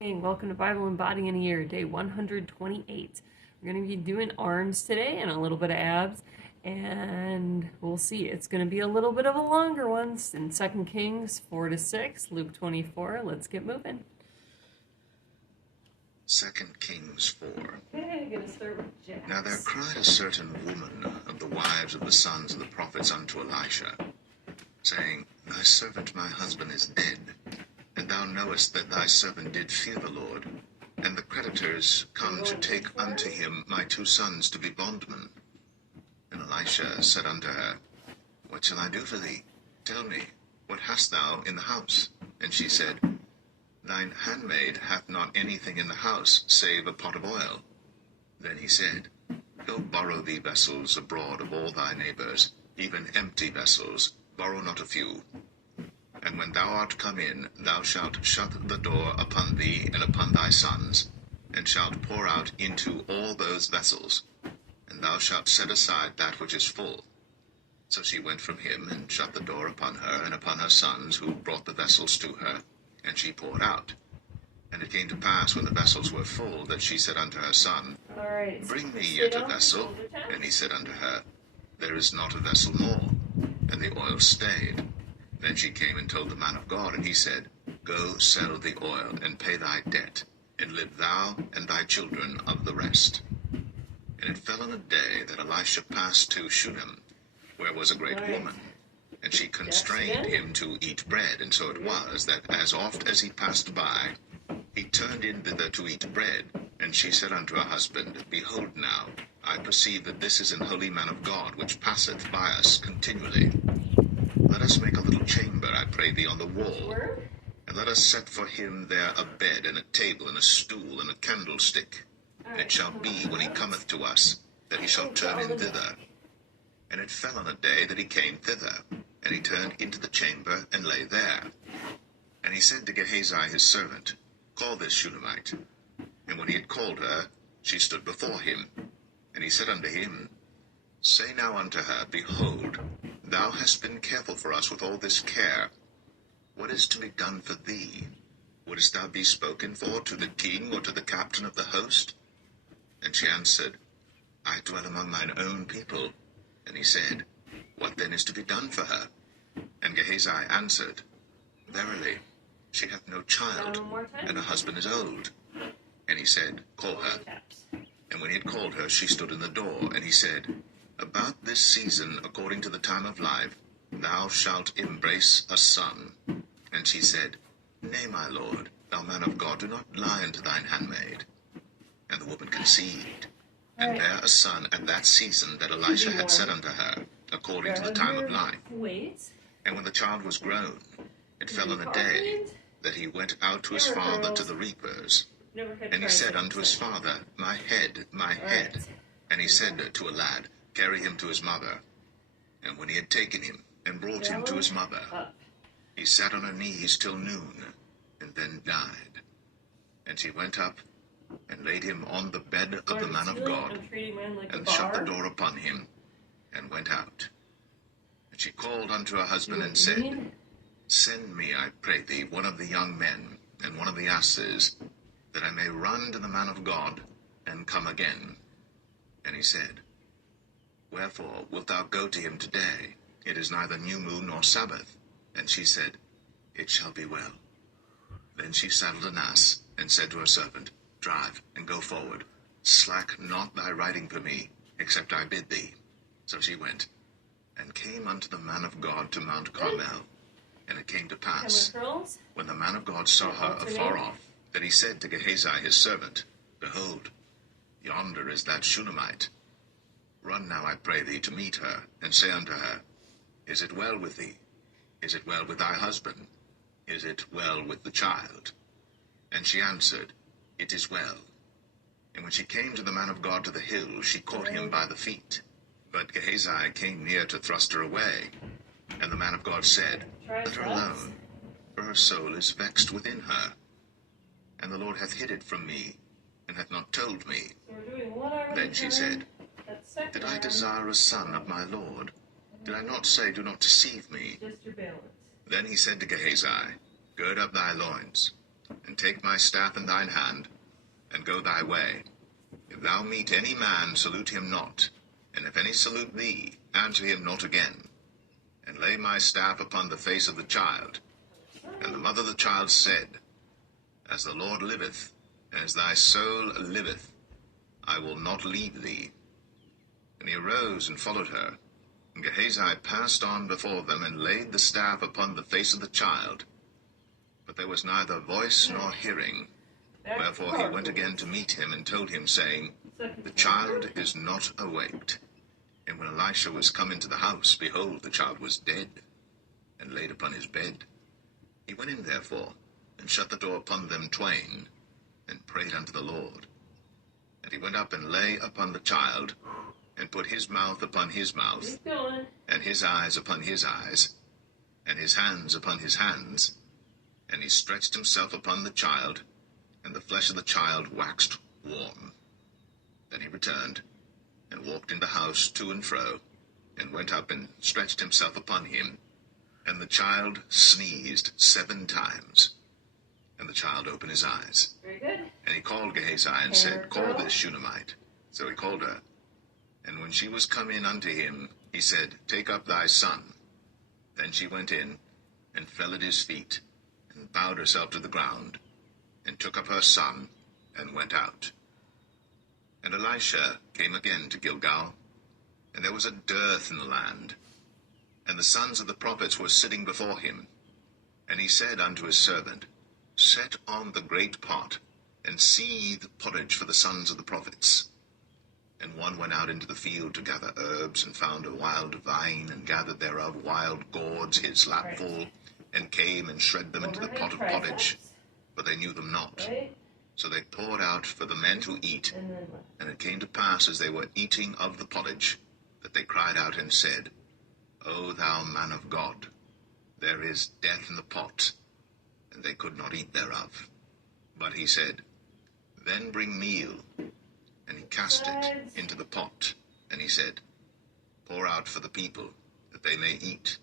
Hey, welcome to Bible and Body in a Year, day 128. We're going to be doing arms today and a little bit of abs, and we'll see. It's going to be a little bit of a longer one in 2 Kings 4-6, Luke 24. Let's get moving. 2 Kings 4. Okay, I'm going to start with jacks. Now there cried a certain woman of the wives of the sons of the prophets unto Elisha, saying, Thy servant my husband is dead, and thou knowest that thy servant did fear the Lord, and the creditors come to take unto him my two sons to be bondmen. And Elisha said unto her, What shall I do for thee? Tell me, what hast thou in the house? And she said, Thine handmaid hath not anything in the house, save a pot of oil. Then he said, Go borrow thee vessels abroad of all thy neighbors, even empty vessels, borrow not a few. And when thou art come in, thou shalt shut the door upon thee and upon thy sons, and shalt pour out into all those vessels, and thou shalt set aside that which is full. So she went from him, and shut the door upon her and upon her sons, who brought the vessels to her, and she poured out. And it came to pass, when the vessels were full, that she said unto her son, Bring me yet a vessel. And he said unto her, There is not a vessel more. And the oil stayed. Then she came and told the man of God, and he said, Go sell the oil, and pay thy debt, and live thou and thy children of the rest. And it fell on a day that Elisha passed to Shunem, where was a great woman, and she constrained him to eat bread. And so it was, that as oft as he passed by, he turned in thither to eat bread. And she said unto her husband, Behold now, I perceive that this is an holy man of God, which passeth by us continually. Let us make a little chamber, I pray thee, on the wall, and let us set for him there a bed, and a table, and a stool, and a candlestick. And it shall be, when he cometh to us, that he shall turn in thither. And it fell on a day that he came thither, and he turned into the chamber, and lay there. And he said to Gehazi his servant, Call this Shunammite. And when he had called her, she stood before him. And he said unto him, Say now unto her, Behold, thou hast been careful for us with all this care. What is to be done for thee? Wouldst thou be spoken for to the king, or to the captain of the host? And she answered, I dwell among mine own people. And he said, What then is to be done for her? And Gehazi answered, Verily, she hath no child, and her husband is old. And he said, Call her. And when he had called her, she stood in the door. And he said, About this season, according to the time of life, thou shalt embrace a son. And she said, Nay, my lord, thou man of God, do not lie unto thine handmaid. And the woman conceived, and bare a son at that season that Elisha had said unto her, according to the time of life. And when the child was grown, it fell on a day that he went out to his father to the reapers. And he said unto his father, My head, my head. And he said to a lad, Carry him to his mother. And when he had taken him, and brought him to his mother, he sat on her knees till noon, and then died. And she went up, and laid him on the bed of the man of God, and shut the door upon him, and went out. And she called unto her husband, and said, Send me, I pray thee, one of the young men, and one of the asses, that I may run to the man of God, and come again. And he said, Wherefore wilt thou go to him today? It is neither new moon nor Sabbath. And she said, It shall be well. Then she saddled an ass, and said to her servant, Drive, and go forward. Slack not thy riding for me, except I bid thee. So she went, and came unto the man of God to Mount Carmel. And it came to pass, when the man of God saw her afar off, that he said to Gehazi his servant, Behold, yonder is that Shunammite. Run now, I pray thee, to meet her, and say unto her, Is it well with thee? Is it well with thy husband? Is it well with the child? And she answered, It is well. And when she came to the man of God to the hill, she caught him by the feet. But Gehazi came near to thrust her away. And the man of God said, Let her alone, for her soul is vexed within her. And the Lord hath hid it from me, and hath not told me. Then she said, Did I desire a son of my Lord? Did I not say, Do not deceive me? Then he said to Gehazi, Gird up thy loins, and take my staff in thine hand, and go thy way. If thou meet any man, salute him not, and if any salute thee, answer him not again. And lay my staff upon the face of the child. And the mother of the child said, As the Lord liveth, and as thy soul liveth, I will not leave thee. And he arose and followed her. And Gehazi passed on before them, and laid the staff upon the face of the child. But there was neither voice nor hearing. Wherefore he went again to meet him, and told him, saying, The child is not awaked. And when Elisha was come into the house, behold, the child was dead, and laid upon his bed. He went in therefore, and shut the door upon them twain, and prayed unto the Lord. And he went up and lay upon the child, and put his mouth upon his mouth, and his eyes upon his eyes, and his hands upon his hands. And he stretched himself upon the child, and the flesh of the child waxed warm. Then he returned, and walked in the house to and fro, and went up and stretched himself upon him. And the child sneezed 7 times. And the child opened his eyes. Very good. And he called Gehazi, and said, Call this Shunammite. So he called her. And when she was come in unto him, he said, Take up thy son. Then she went in, and fell at his feet, and bowed herself to the ground, and took up her son, and went out. And Elisha came again to Gilgal, and there was a dearth in the land. And the sons of the prophets were sitting before him. And he said unto his servant, Set on the great pot, and seethe porridge for the sons of the prophets. And one went out into the field to gather herbs, and found a wild vine, and gathered thereof wild gourds his lap full, and came and shred them into the pot of pottage, but they knew them not. So they poured out for the men to eat. And it came to pass, as they were eating of the pottage, that they cried out and said, O thou man of God, there is death in the pot. And they could not eat thereof. But he said, Then bring meal. And he cast it into the pot. And he said, Pour out for the people, that they may eat.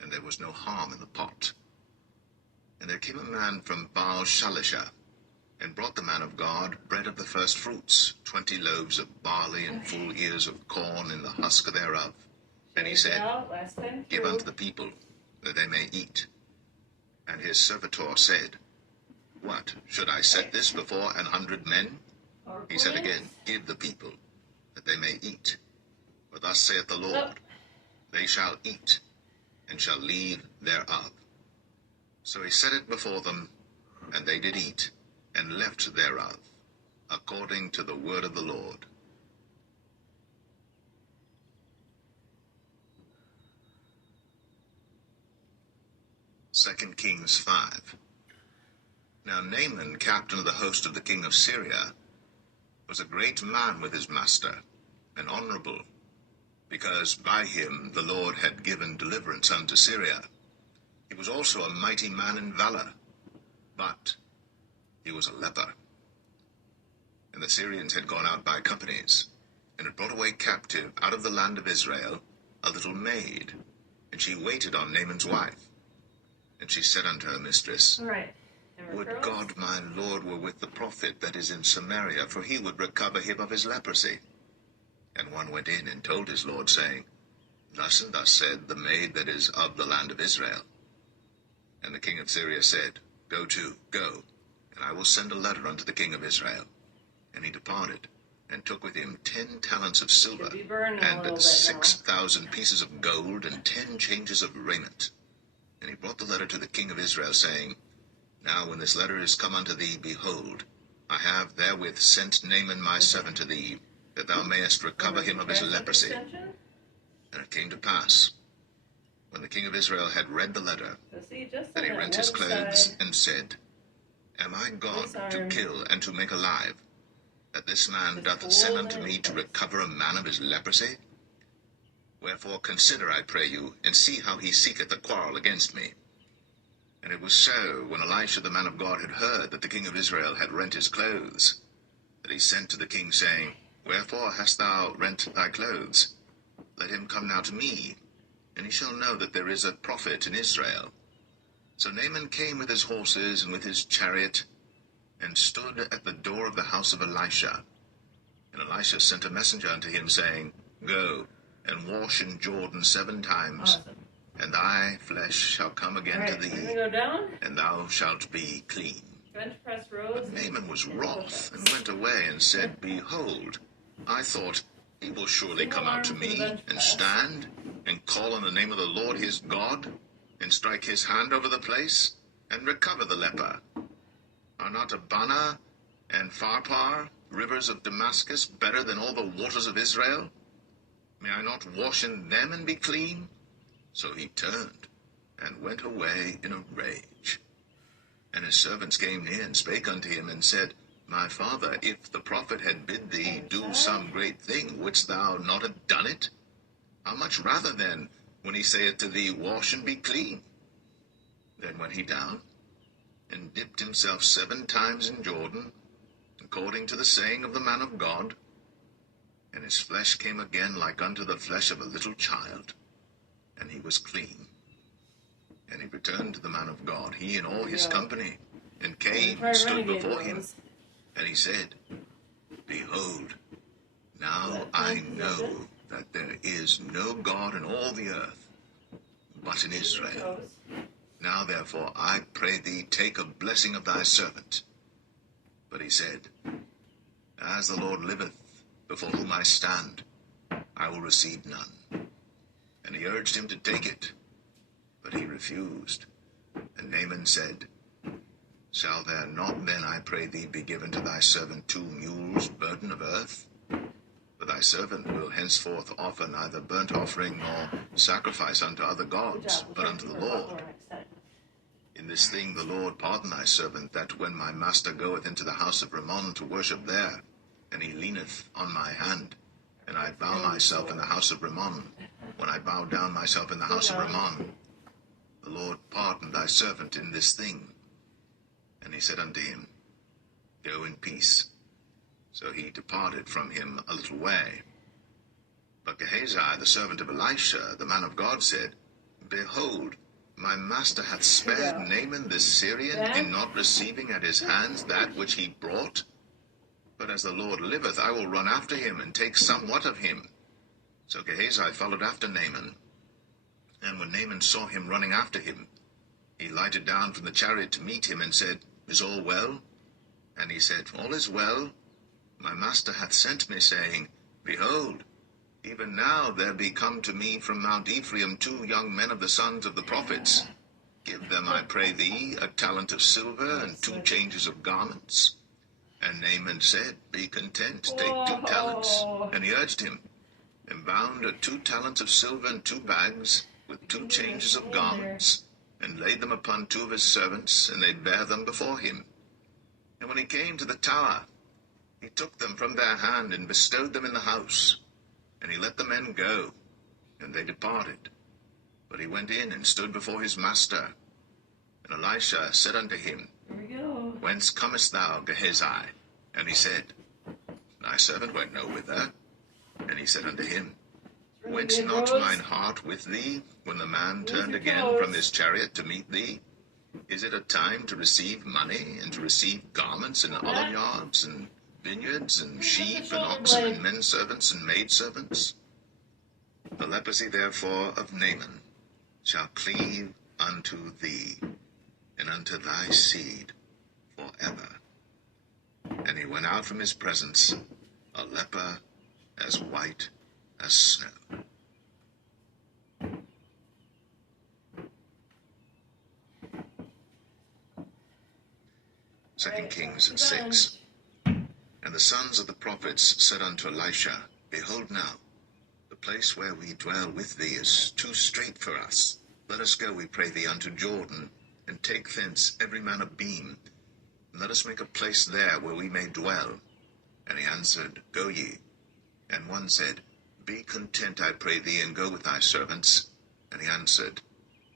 And there was no harm in the pot. And there came a man from Baal-Shalisha, and brought the man of God bread of the first fruits, 20 loaves of barley, and full ears of corn in the husk thereof. And he said, Give unto the people, that they may eat. And his servitor said, What, should I set this before 100 men? He said again, Give the people, that they may eat. For thus saith the Lord, They shall eat, and shall leave thereof. So he set it before them, and they did eat, and left thereof, according to the word of the Lord. Second Kings 5. Now Naaman, captain of the host of the king of Syria, was a great man with his master, and honorable, because by him the Lord had given deliverance unto Syria. He was also a mighty man in valor, but he was a leper. And the Syrians had gone out by companies, and had brought away captive out of the land of Israel a little maid, and she waited on Naaman's wife. And she said unto her mistress, All right. Would God my Lord were with the prophet that is in Samaria, for he would recover him of his leprosy. And one went in and told his Lord, saying, Thus and thus said the maid that is of the land of Israel. And the king of Syria said, Go to, go, and I will send a letter unto the king of Israel. And he departed, and took with him 10 talents of silver, and 6,000 pieces of gold, and 10 changes of raiment. And he brought the letter to the king of Israel, saying, Now when this letter is come unto thee, behold, I have therewith sent Naaman my servant to thee, that thou mayest recover him of his leprosy. And it came to pass, when the king of Israel had read the letter, that he rent his clothes, and said, Am I gone to kill and to make alive, that this man doth send unto me to recover a man of his leprosy? Wherefore consider, I pray you, and see how he seeketh a quarrel against me. And it was so, when Elisha the man of God had heard that the king of Israel had rent his clothes, that he sent to the king, saying, Wherefore hast thou rent thy clothes? Let him come now to me, and he shall know that there is a prophet in Israel. So Naaman came with his horses and with his chariot, and stood at the door of the house of Elisha. And Elisha sent a messenger unto him, saying, Go, and wash in Jordan 7 times, Awesome. and thy flesh shall come again All right, to we're thee, gonna go down. and thou shalt be clean. Bench press rows. But Naaman was wroth, and went away, and said, Behold, I thought, he will surely come out to me, and stand, and call on the name of the Lord his God, and strike his hand over the place, and recover the leper. Are not Abana and Pharpar, rivers of Damascus, better than all the waters of Israel? May I not wash in them and be clean? So he turned, and went away in a rage. And his servants came near, and spake unto him, and said, My father, if the prophet had bid thee do some great thing, wouldst thou not have done it? How much rather then, when he saith to thee, Wash and be clean? Then went he down, and dipped himself 7 times in Jordan, according to the saying of the man of God, and his flesh came again like unto the flesh of a little child, and he was clean. And he returned to the man of God, he and all his company, and came and stood before him. And he said, Behold, now I know that there is no God in all the earth, but in Israel. Now therefore I pray thee, take a blessing of thy servant. But he said, As the Lord liveth, before whom I stand, I will receive none. And he urged him to take it, but he refused. And Naaman said, Shall there not then, I pray thee, be given to thy servant 2 mules' burden of earth? For thy servant will henceforth offer neither burnt offering nor sacrifice unto other gods, but unto the Lord. In this thing the Lord pardon thy servant, that when my master goeth into the house of Rimmon to worship there, and he leaneth on my hand, and I bow myself in the house of Rimmon, when I bow down myself in the house of Rimmon, the Lord pardon thy servant in this thing. And he said unto him, Go in peace. So he departed from him a little way. But Gehazi, the servant of Elisha, the man of God, said, Behold, my master hath spared Naaman the Syrian in not receiving at his hands that which he brought. But as the Lord liveth, I will run after him, and take somewhat of him. So Gehazi followed after Naaman. And when Naaman saw him running after him, he lighted down from the chariot to meet him, and said, Is all well? And he said, All is well. My master hath sent me, saying, Behold, even now there be come to me from Mount Ephraim 2 young men of the sons of the prophets. Give them, I pray thee, a talent of silver, and 2 changes of garments. And Naaman said, Be content, take 2 talents. And he urged him, and bound 2 talents of silver in 2 bags, with 2 changes of garments, and laid them upon 2 of his servants, and they bare them before him. And when he came to the tower, he took them from their hand, and bestowed them in the house. And he let the men go, and they departed. But he went in, and stood before his master. And Elisha said unto him, Whence comest thou, Gehazi? And he said, Thy servant went no whither. And he said unto him, Went not mine heart with thee, when the man turned again from his chariot to meet thee? Is it a time to receive money, and to receive garments, and oliveyards, and vineyards, and sheep, and oxen, and men servants, and maid servants? The leprosy therefore of Naaman shall cleave unto thee, and unto thy seed forever. And he went out from his presence, a leper as white as snow. Second Kings 6. And the sons of the prophets said unto Elisha, Behold now, the place where we dwell with thee is too strait for us. Let us go, we pray thee, unto Jordan, and take thence every man a beam, and let us make a place there where we may dwell. And he answered, Go ye. And one said, Be content, I pray thee, and go with thy servants. And he answered,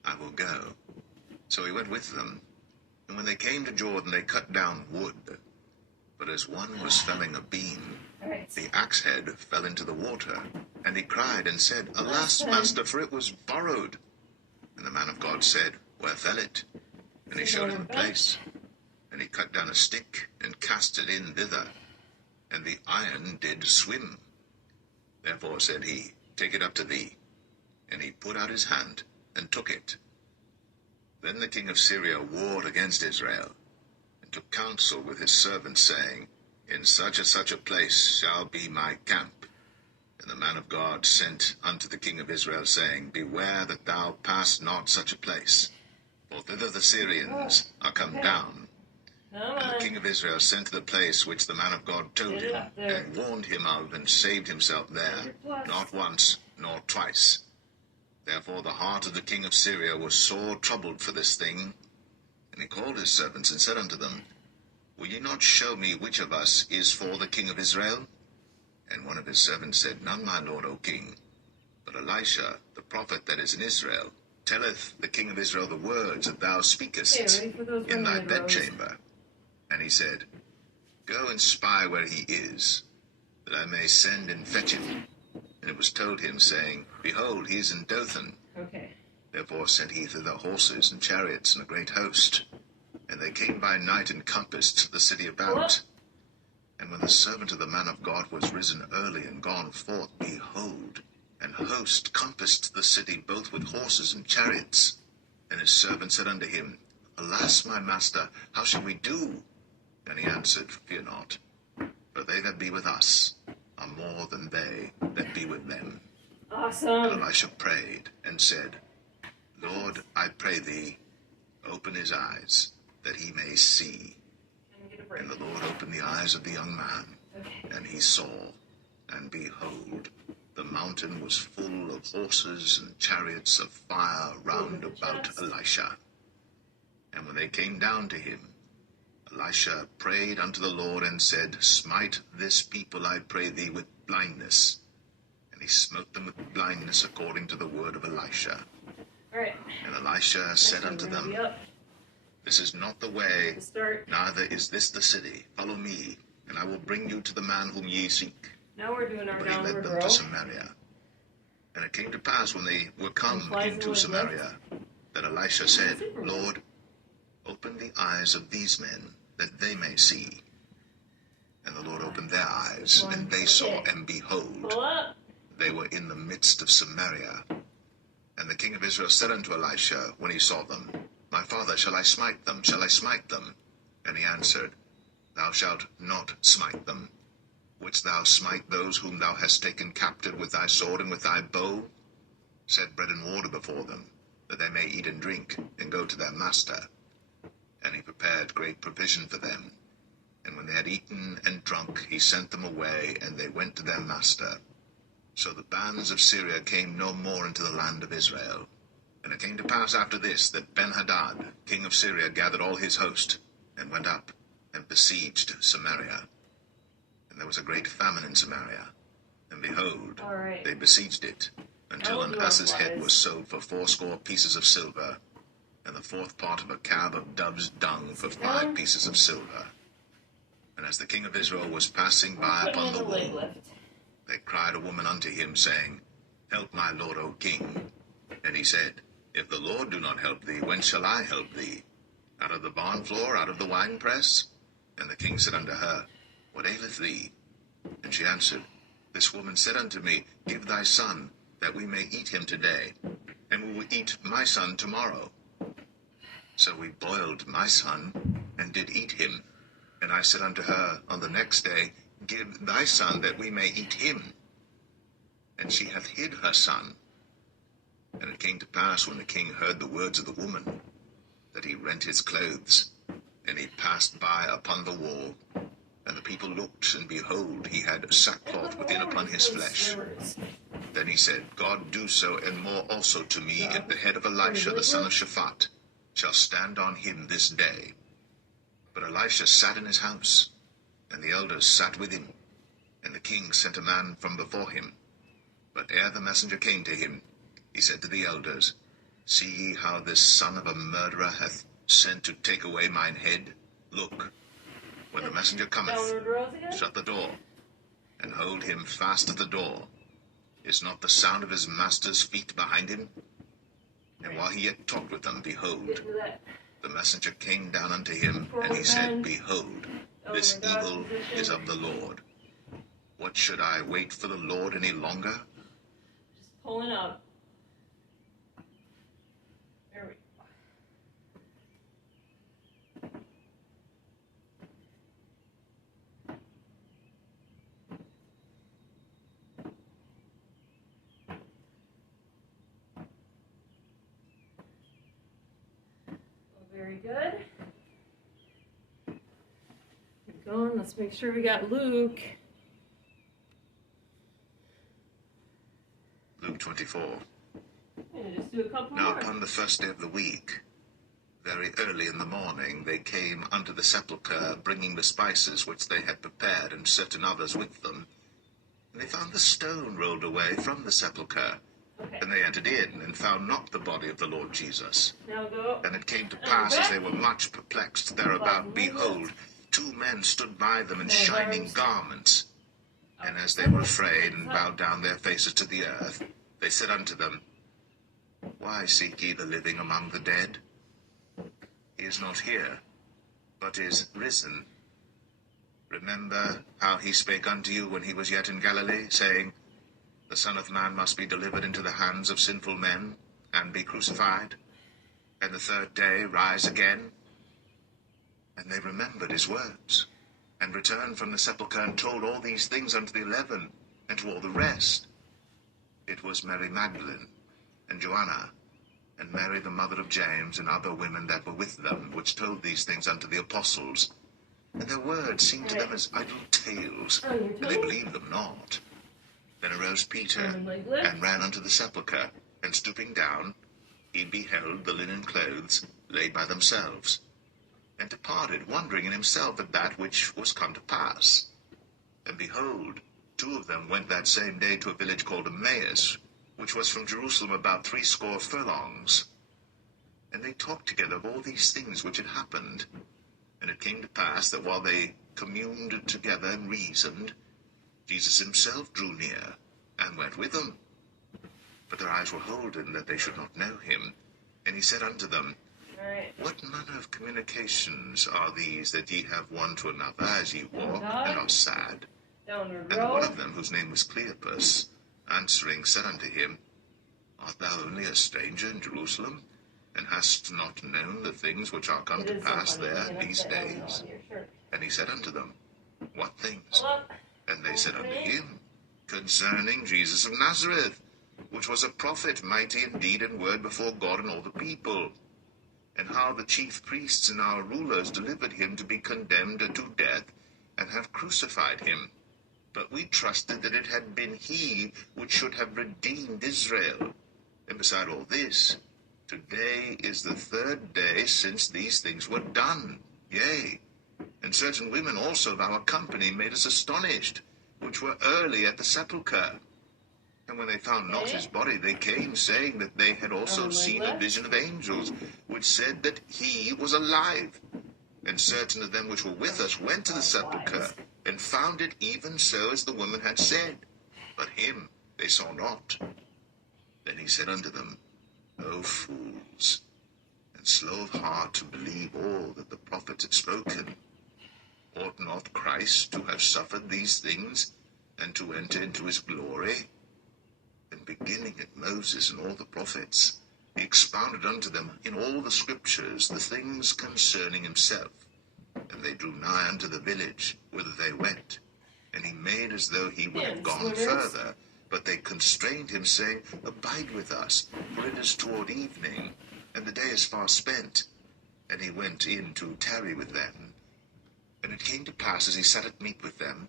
I will go. So he went with them. And when they came to Jordan, they cut down wood. But as one was felling a beam, the axe head fell into the water. And he cried and said, Alas, master, for it was borrowed. And the man of God said, Where fell it? And he showed him the place. And he cut down a stick, and cast it in thither. And the iron did swim. Therefore said he, Take it up to thee. And he put out his hand, and took it. Then the king of Syria warred against Israel, and took counsel with his servants, saying, In such and such a place shall be my camp. And the man of God sent unto the king of Israel, saying, Beware that thou pass not such a place, for thither the Syrians are come down. And the king of Israel sent to the place which the man of God told him, and warned him of, and saved himself there, not once nor twice. Therefore the heart of the king of Syria was sore troubled for this thing. And he called his servants, and said unto them, Will ye not show me which of us is for the king of Israel? And one of his servants said, None, my lord, O king. But Elisha, the prophet that is in Israel, telleth the king of Israel the words that thou speakest in thy bedchamber. And he said, Go and spy where he is, that I may send and fetch him. And it was told him, saying, Behold, he is in Dothan. Okay. Therefore sent he thither horses and chariots and a great host. And they came by night and compassed the city about. And when the servant of the man of God was risen early and gone forth, behold, an host compassed the city both with horses and chariots. And his servant said unto him, Alas, my master, how shall we do? And he answered, Fear not, for they that be with us are more than they that be with them. Awesome. And Elisha prayed and said, Lord, I pray thee, open his eyes, that he may see. And the Lord opened the eyes of the young man, and he saw, and behold, the mountain was full of horses and chariots of fire round about Elisha. And when they came down to him, Elisha prayed unto the Lord, and said, Smite this people, I pray thee, with blindness. And he smote them with blindness according to the word of Elisha. All right. And Elisha said unto them, This is not the way, neither is this the city. Follow me, and I will bring you to the man whom ye seek. Now we're doing our But he led downward them row. to Samaria. And it came to pass, when they were come Flies into away Samaria, that Elisha said, Lord, open the eyes of these men, that they may see. And the Lord opened their eyes, and they saw, and behold, Pull up. they were in the midst of Samaria. And the king of Israel said unto Elisha, when he saw them, My father, shall I smite them? Shall I smite them? And he answered, Thou shalt not smite them. Wouldst thou smite those whom thou hast taken captive with thy sword and with thy bow? Set bread and water before them, that they may eat and drink, and go to their master. And he prepared great provision for them. And when they had eaten and drunk, he sent them away, and they went to their master. So the bands of Syria came no more into the land of Israel. And it came to pass after this, that Ben-Hadad, king of Syria, gathered all his host, and went up, and besieged Samaria. And there was a great famine in Samaria. And behold, they besieged it, until an ass's head was sold for 80 pieces of silver, and the 4th part of a cab of dove's dung for 5 pieces of silver. And as the king of Israel was passing by upon the wall, they cried a woman unto him, saying, Help my lord, O king. And he said, If the Lord do not help thee, whence shall I help thee? Out of the barn floor, out of the winepress? And the king said unto her, What aileth thee? And she answered, This woman said unto me, Give thy son, that we may eat him today, and we will eat my son tomorrow. So we boiled my son, and did eat him. And I said unto her on the next day, Give thy son, that we may eat him. And she hath hid her son. And it came to pass, when the king heard the words of the woman, that he rent his clothes, and he passed by upon the wall. And the people looked, and behold, he had sackcloth within upon his flesh. Then he said, God do so, and more also to me, if the head of Elisha the son of Shaphat shall stand on him this day. But Elisha sat in his house, and the elders sat with him, and the king sent a man from before him. But ere the messenger came to him, he said to the elders, See ye how this son of a murderer hath sent to take away mine head? Look, when the messenger cometh, shut the door, and hold him fast at the door. Is not the sound of his master's feet behind him? And while he yet talked with them, behold, The messenger came down unto him, and he said, Behold, this evil is of the Lord. What should I wait for the Lord any longer? Just pulling up. There we go. Very good. Keep going. Let's make sure we got Luke. Luke 24. And just do a couple Now more. upon the first day of the week, very early in the morning, they came unto the sepulchre, bringing the spices which they had prepared, and certain others with them. And they found the stone rolled away from the sepulchre. Okay. And they entered in, and found not the body of the Lord Jesus. Now go. And it came to pass, as they were much perplexed thereabout, behold, two men stood by them in shining garments. And as they were afraid, and bowed down their faces to the earth, they said unto them, Why seek ye the living among the dead? He is not here, but is risen. Remember how he spake unto you when he was yet in Galilee, saying, The Son of Man must be delivered into the hands of sinful men, and be crucified, and the third day rise again. And they remembered his words, and returned from the sepulchre, and told all these things unto the 11, and to all the rest. It was Mary Magdalene, and Joanna, and Mary the mother of James, and other women that were with them, which told these things unto the apostles. And their words seemed to them as idle tales, and they believed them not. Then arose Peter, and ran unto the sepulchre, and stooping down, he beheld the linen clothes laid by themselves, and departed, wondering in himself at that which was come to pass. And behold, two of them went that same day to a village called Emmaus, which was from Jerusalem about 60 furlongs. And they talked together of all these things which had happened. And it came to pass that while they communed together and reasoned, Jesus himself drew near, and went with them. But their eyes were holden, that they should not know him. And he said unto them, What manner of communications are these that ye have one to another, as ye walk, and are sad? And one of them, whose name was Cleopas, answering, said unto him, Art thou only a stranger in Jerusalem, and hast not known the things which are come to pass there in these days? And he said unto them, What things? And they said unto him, Concerning Jesus of Nazareth, which was a prophet, mighty in deed and word before God and all the people, and how the chief priests and our rulers delivered him to be condemned to death, and have crucified him. But we trusted that it had been he which should have redeemed Israel. And beside all this, today is the third day since these things were done. Yea, and certain women also of our company made us astonished, which were early at the sepulchre. And when they found not his body, they came, saying that they had also seen a vision of angels, which said that he was alive. And certain of them which were with us went to the sepulchre, and found it even so as the woman had said. But him they saw not. Then he said unto them, O fools, and slow of heart to believe all that the prophets had spoken. Ought not Christ to have suffered these things, and to enter into his glory? And beginning at Moses and all the prophets, he expounded unto them in all the scriptures the things concerning himself. And they drew nigh unto the village whither they went. And he made as though he would have gone further, but they constrained him, saying, Abide with us, for it is toward evening, and the day is far spent. And he went in to tarry with them. And it came to pass, as he sat at meat with them,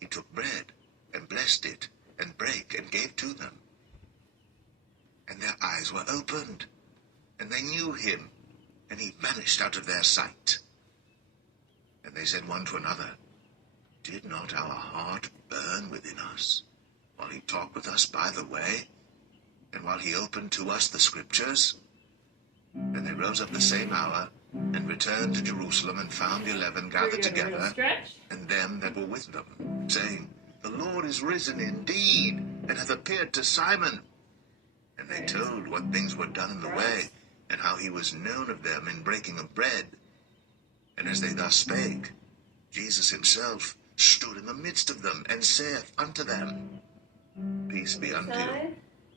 he took bread, and blessed it, and brake, and gave to them. And their eyes were opened, and they knew him, and he vanished out of their sight. And they said one to another, Did not our heart burn within us, while he talked with us by the way, and while he opened to us the scriptures? And they rose up the same hour, and returned to Jerusalem, and found the 11 gathered together, and them that were with them, saying, The Lord is risen indeed, and hath appeared to Simon. And they told what things were done in the way, and how he was known of them in breaking of bread. And as they thus spake, Jesus himself stood in the midst of them, and saith unto them, Peace be unto you.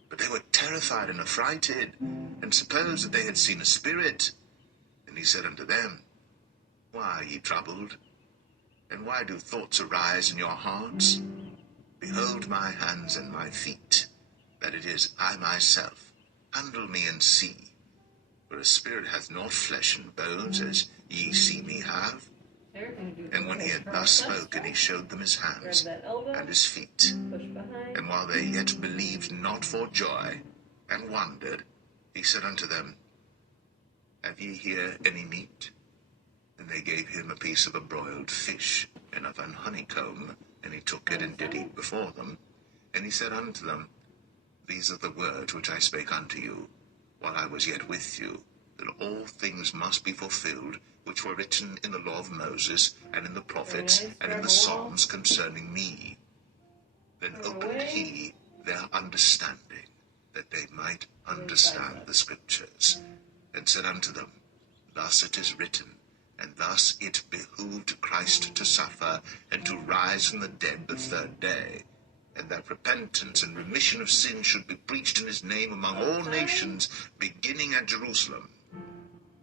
But they were terrified and affrighted, and supposed that they had seen a spirit. And he said unto them, Why are ye troubled? And why do thoughts arise in your hearts? Behold my hands and my feet, that it is I myself. Handle me and see. For a spirit hath not flesh and bones, as ye see me have. And when he had thus spoken, he showed them his hands and his feet. And while they yet believed not for joy, and wondered, he said unto them, Have ye here any meat? And they gave him a piece of a broiled fish, and of an honeycomb, and he took it and did eat before them. And he said unto them, These are the words which I spake unto you, while I was yet with you, that all things must be fulfilled, which were written in the law of Moses, and in the prophets, and in the Psalms concerning me. Then opened he their understanding, that they might understand the Scriptures, and said unto them, Thus it is written, and thus it behooved Christ to suffer, and to rise from the dead the third day, and that repentance and remission of sins should be preached in his name among all nations, beginning at Jerusalem.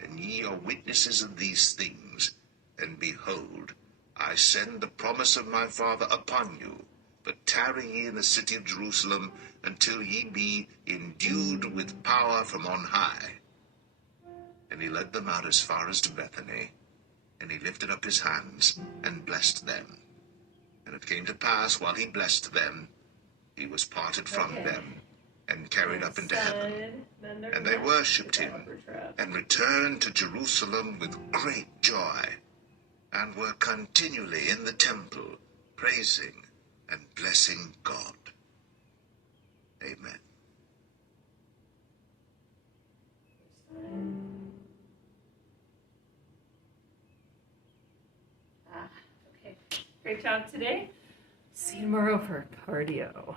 And ye are witnesses of these things. And behold, I send the promise of my Father upon you. But tarry ye in the city of Jerusalem, until ye be endued with power from on high. And he led them out as far as to Bethany, and he lifted up his hands, and blessed them. And it came to pass, while he blessed them, he was parted from them, and carried up into heaven. And they worshipped him, and returned to Jerusalem with great joy, and were continually in the temple, praising and blessing God. Amen. Okay. Great job today. See you tomorrow for cardio.